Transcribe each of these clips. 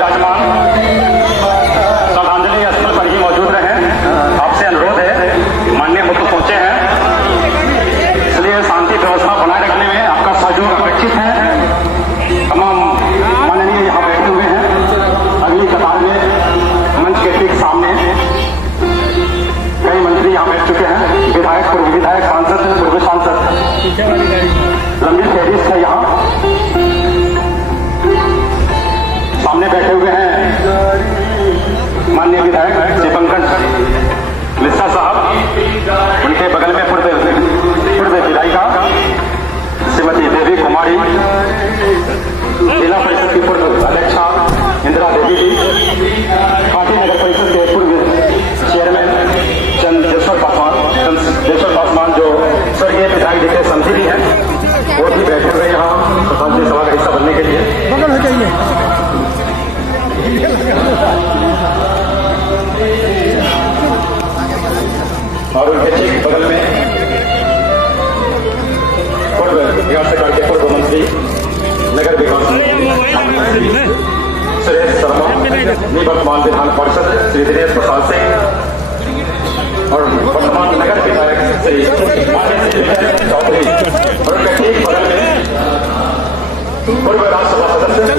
विराजमान श्रद्धांजलि स्थल पर ही मौजूद रहे। आपसे अनुरोध है, माननीय मुख्य पहुंचे हैं, इसलिए शांति व्यवस्था बनाए रखने में आपका सहयोग अपेक्षित है। तमाम माननीय यहाँ बैठे हुए हैं अगली कतार में, मंच के ठीक सामने कई मंत्री यहाँ बैठ चुके हैं, विधायक, पूर्व विधायक, सांसद, पूर्व सांसद, लंबी फहरिस्त है। यहाँ सामने बैठे हुए हैं माननीय विधायक श्री पंकज मिश्रा साहब, उनके बगल में पूर्व विधायिका श्रीमती देवी कुमारी, जिला परिषद की पूर्व अध्यक्षा इंदिरा देवी जी, कांटी नगर परिषद के पूर्व चेयरमैन चंदेश्वर पासवान जो स्वर्गीय विधायक जी के समझी भी हैं, वो भी बैठे हुए यहाँ श्रद्धांजलि सभा का हिस्सा बनने के लिए। और उनके ठीक बगल में पूर्व बिहार सरकार के पूर्व मंत्री नगर विकास सुरेश शर्मा, निवर्तमान विधान पार्षद श्री दिनेश प्रसाद सिंह और वर्तमान नगर विधायक श्री चौधरी, और उनके ठीक बगल में पूर्व राज्यसभा सदस्य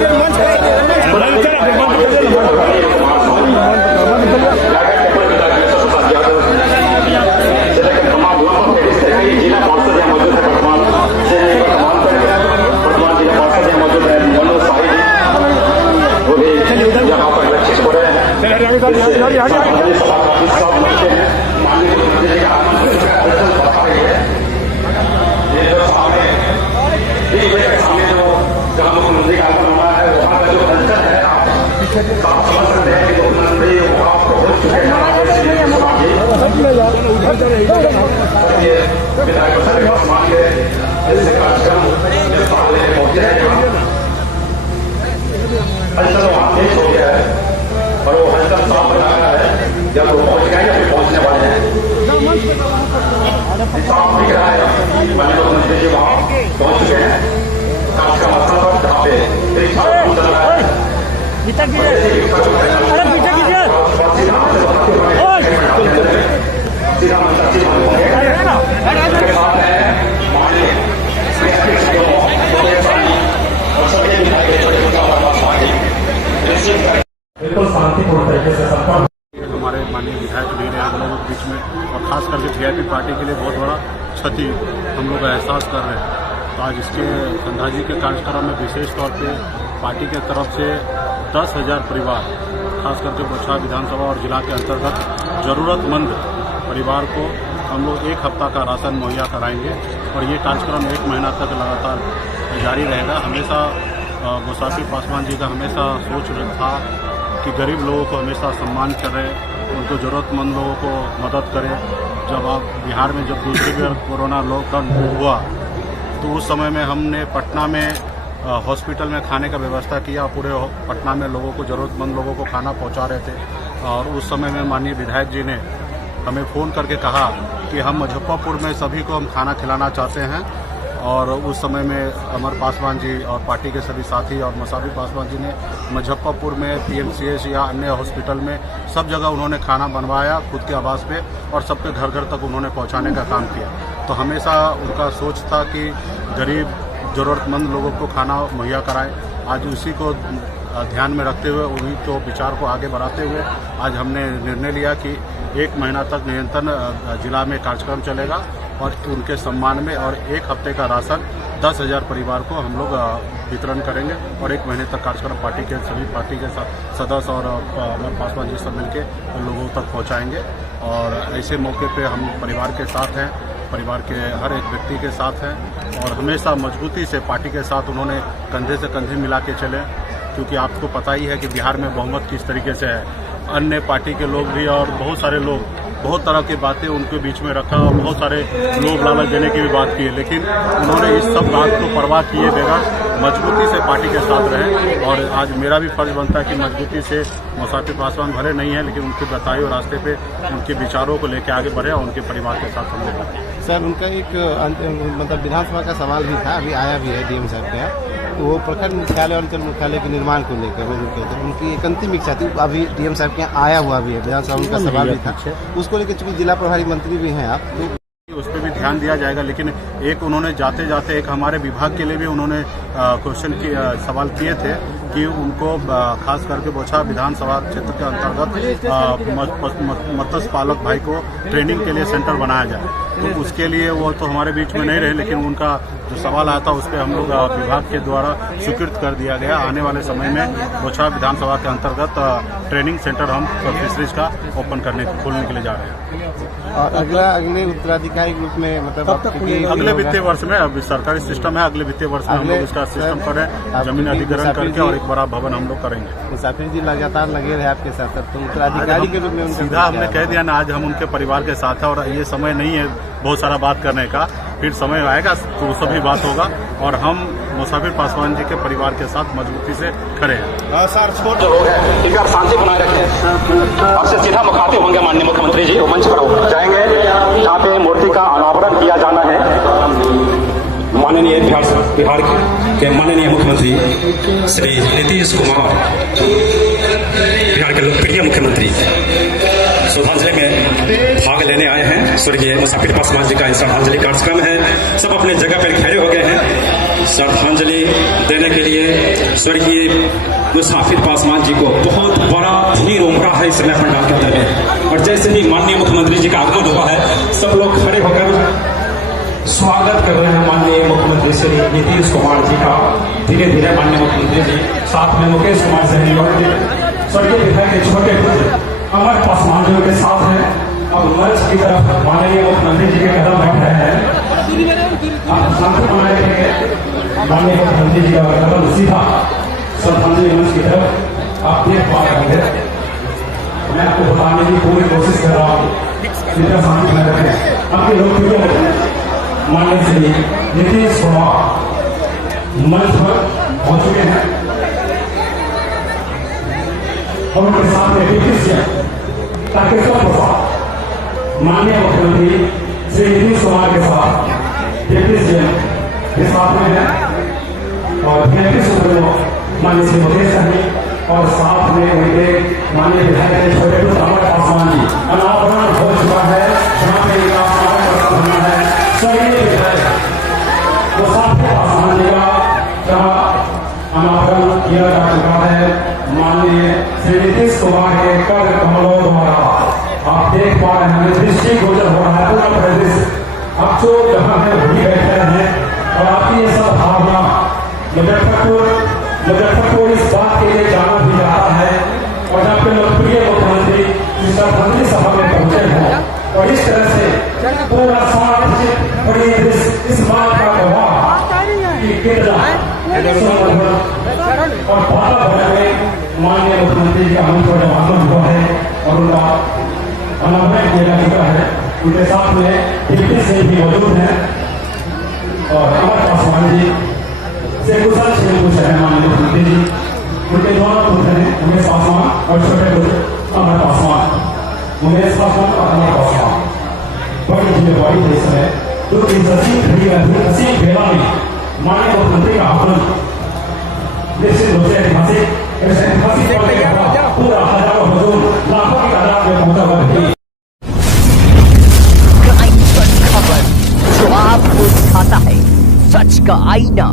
और वो हल्का साफ बना रहा है, जब वो पहुंच गए या फिर पहुंचने वाले हैं, साफ दिख रहा है। माननीय मुख्यमंत्री जी वहां पहुंच चुके हैं, कांच का मसला पर जहाँ पे चल रहा है। बिल्कुल शांतिपूर्ण तरीके से संपन्न। हमारे माननीय विधायक भी रहे हम लोगों के बीच में, और खास करके वीआईपी पार्टी के लिए बहुत बड़ा क्षति हम लोग एहसास कर रहे हैं। तो आज इसके संधाजी के कार्यक्रम में विशेष तौर पे पार्टी के तरफ से 10,000 परिवार, खास करके बोछा विधानसभा और जिला के अंतर्गत जरूरतमंद परिवार को हम लोग 1 हफ्ता का राशन मुहैया कराएंगे, और ये कार्यक्रम 1 महीना तक लगातार जारी रहेगा। हमेशा मुसाफिर पासवान जी का हमेशा सोच था कि गरीब लोगों को हमेशा सम्मान करें, उनको ज़रूरतमंद लोगों को मदद करें। जब आप बिहार में जब दूसरी बार कोरोना लॉकडाउन हुआ तो उस समय में हमने पटना में हॉस्पिटल में खाने का व्यवस्था किया, पूरे पटना में लोगों को, ज़रूरतमंद लोगों को खाना पहुंचा रहे थे। और उस समय में माननीय विधायक जी ने हमें फ़ोन करके कहा कि हम मुजफ्फरपुर में सभी को हम खाना खिलाना चाहते हैं। और उस समय में अमर पासवान जी और पार्टी के सभी साथी और मुसाफिर पासवान जी ने मुजफ्फरपुर में पीएमसीएच या अन्य हॉस्पिटल में सब जगह उन्होंने खाना बनवाया खुद के आवास पे, और सबके घर घर तक उन्होंने पहुंचाने का काम किया। तो हमेशा उनका सोच था कि गरीब ज़रूरतमंद लोगों को खाना मुहैया कराएं। आज उसी को ध्यान में रखते हुए, उन्हीं को विचार को आगे बढ़ाते हुए आज हमने निर्णय लिया कि 1 महीना तक निरंतर जिला में कार्यक्रम चलेगा, और उनके सम्मान में और 1 हफ्ते का राशन 10,000 परिवार को हम लोग वितरण करेंगे, और 1 महीने तक कार्यक्रम पार्टी के सभी पार्टी के सदस्य और अमर पासवान जी सब मिलकर लोगों तक पहुंचाएंगे। और ऐसे मौके पे हम परिवार के साथ हैं, परिवार के हर एक व्यक्ति के साथ हैं, और हमेशा मजबूती से पार्टी के साथ उन्होंने कंधे से कंधे मिला के चले, क्योंकि आपको पता ही है कि बिहार में बहुमत किस तरीके से है। अन्य पार्टी के लोग भी और बहुत सारे लोग बहुत तरह की बातें उनके बीच में रखा, और बहुत सारे लोग लालच देने की भी बात की है, लेकिन उन्होंने इस सब बात को परवाह किए बगैर मजबूती से पार्टी के साथ रहे। और आज मेरा भी फर्ज बनता है कि मजबूती से मुसाफिर पासवान भले नहीं है, लेकिन उनके बताए हुए रास्ते पे उनके विचारों को लेकर आगे बढ़े, और उनके परिवार के साथ हम लोग। सर, उनका एक मतलब विधानसभा का सवाल भी था, अभी आया भी है डीएम साहब के यहाँ। वो प्रखंड मुख्यालय और अंचल मुख्यालय के निर्माण को लेकर मैं जो कहता हूँ उनकी एक अंतिम इच्छा थी। अभी डीएम साहब के यहाँ आया हुआ भी है, विधानसभा उनका सवाल भी था, उसको लेकर चूंकि जिला प्रभारी मंत्री भी हैं आप, तो उस पर भी ध्यान दिया जाएगा। लेकिन एक उन्होंने जाते जाते एक हमारे विभाग के लिए भी उन्होंने क्वेश्चन की सवाल किए थे कि उनको खास करके बोछा विधानसभा क्षेत्र के अंतर्गत मत्स्य पालक भाई को ट्रेनिंग के लिए सेंटर बनाया जाए। तो उसके लिए वो तो हमारे बीच में नहीं रहे, लेकिन उनका जो सवाल आया था उस पर हम लोग विभाग के द्वारा स्वीकृत कर दिया गया। आने वाले समय में बोछा विधानसभा के अंतर्गत ट्रेनिंग सेंटर हम फिशरीज का ओपन खोलने के लिए जा रहे हैं। और अगले उत्तराधिकारी के रूप में मतलब अगले वित्तीय वर्ष में, अब सरकारी सिस्टम है, अगले वित्तीय वर्ष में हम लोग इसका सिस्टम करें, जमीन अधिग्रहण करके और एक बड़ा भवन हम लोग करेंगे। मुसाफिर जी लगातार लगे रहे आपके साथ, तो उत्तराधिकारी के रूप में सीधा हमने कह दिया ना, आज हम उनके परिवार के साथ है और ये समय नहीं है बहुत सारा बात करने का, फिर समय आएगा तो सभी बात होगा। और हम मुसाफिर पासवान जी के परिवार के साथ मजबूती से खड़े हैं। जो लोग हैं इनका शांति बनाए रखें। आपसे सीधा मुखातिब होंगे माननीय मुख्यमंत्री जी, वो मंच पर जाएंगे जहाँ पे मूर्ति का अनावरण किया जाना है। माननीय बिहार के माननीय मुख्यमंत्री श्री नीतीश कुमार, बिहार के लोकप्रिय मुख्यमंत्री, श्रद्धांजलि में भाग लेने आए हैं। स्वर्गीय मुसाफिर पासवान जी का श्रद्धांजलि कार्यक्रम है, सब अपने जगह पर खड़े हो गए हैं श्रद्धांजलि देने के लिए। स्वर्गीय मुसाफिर पासवान जी को बहुत बड़ा भीड़ उमड़ा है इस समय पंडाल के अंदर में, और जैसे ही माननीय मुख्यमंत्री जी का आगमन हुआ है सब लोग खड़े होकर स्वागत कर रहे हैं माननीय मुख्यमंत्री श्री नीतीश कुमार जी का। धीरे धीरे माननीय मुख्यमंत्री जी साथ में मुकेश कुमार सहनी और स्वर्गीय विधायक के छोटे पुत्र अमर पासवान जी के साथ हैं। अब मंच की तरफ माननीय मुख्यमंत्री जी के कदम बढ़ रहे हैं। आप शांति बनाए रखेंगे, माननीय मुख्यमंत्री जी का कदम सीधा श्रद्धांजलि मंच की तरफ आप देख पा रहे हैं। मैं आपको बताने की पूरी कोशिश कर रहा हूँ, सीधा शांति बनाए रखें। आपके लोकप्रिय माननीय श्री नीतीश कुमार मंच पर पहुंच चुके हैं और उनके साथ में ताकेश्वर प्रसाद माननीय मुख्यमंत्री श्री नीतीश कुमार के साथ के साथ में है, और माननीय श्री मुकेश सहनी और साथ में उनके माननीय विधायक छोटे पुत्र अमर पासवान जी। अनावरण हो चुका है जहाँ पे होना है स्वर्गीय विधायक मुसाफिर पासवान जी का, जहाँ अनावरण किया जा चुका है माननीय श्री नीतीश कुमार के कर कमलों द्वारा। आप देख पा रहे हैं दृष्टि गोचर हो रहा है पूरा प्रदेश। अब जो जहाँ है वही बैठे हैं और आपकी ये सब भावना मुजफ्फरपुर इस बात के लिए जाना भी जाता है, और जब के लोकप्रिय मुख्यमंत्री श्रद्धांजलि सभा में पहुंचे हैं और इस तरह से पूरा इस बात का गवाह और बाबा भवन में माननीय मुख्यमंत्री जी का हम थोड़ा आगमन हुआ है और उनका अनावरण किया जा चुका है। उनके साथ में डिप्टी सिंह भी मौजूद हैं और अमर पासवान जी से कुशल क्षेत्र पूछ रहे हैं माननीय मुख्यमंत्री जी। उनके दोनों पुत्र हैं उमेश पासवान और छोटे पुत्र अमर पासवान। उमेश पासवान और अमर पासवान बड़ी जिम्मेवारी है इस समय, जो कि हसीन बेला में माननीय मुख्यमंत्री का आगमन निश्चित रूप से ऐतिहासिक पूरा हजारों हुजूर लाखों की तादाद में पहुंचा हुआ है। जो आपको दिखाता है सच का आईना।